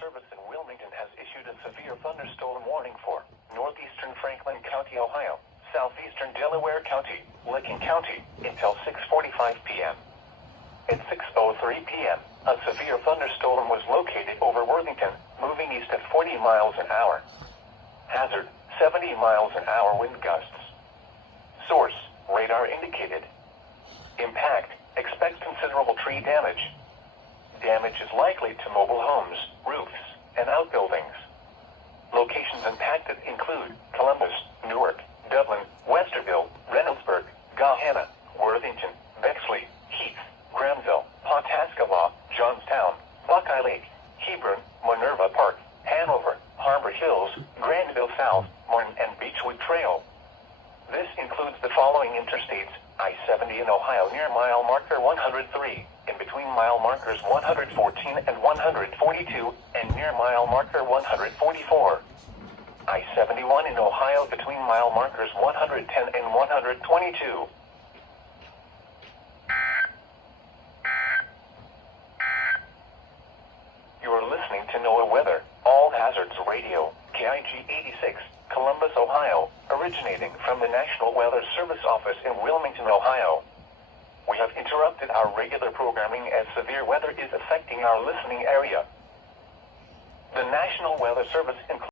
Service in Wilmington has issued a severe thunderstorm warning for northeastern Franklin County, Ohio, southeastern Delaware County, Licking County, until 6:45 p.m. At 6:03 p.m., a severe thunderstorm was located over Worthington, moving east at 40 miles an hour. Hazard, 70 miles an hour wind gusts. Source, radar indicated. Impact, expect considerable tree damage. Damage is likely to mobile homes, roofs, and outbuildings. Locations impacted include Columbus, Newark, Dublin, Westerville, Reynoldsburg, Gahanna, Worthington, Bexley, Heath, Granville, Pawhuska, Johnstown, Buckeye Lake, Hebron, Minerva Park, Hanover, Harbor Hills, Grandville South, Morton, and Beechwood Trail. This includes the following interstates: I-70 in Ohio near mile marker 103, in between mile markers 114 and 142, and near mile marker 144. I-71 in Ohio between mile markers 110 and 122. You are listening to NOAA Weather, All Hazards Radio, KIG 86, Columbus, Ohio, originating from the National Weather Service office in Wilmington, Ohio. We have interrupted our regular programming as severe weather is affecting our listening area. The National Weather Service includes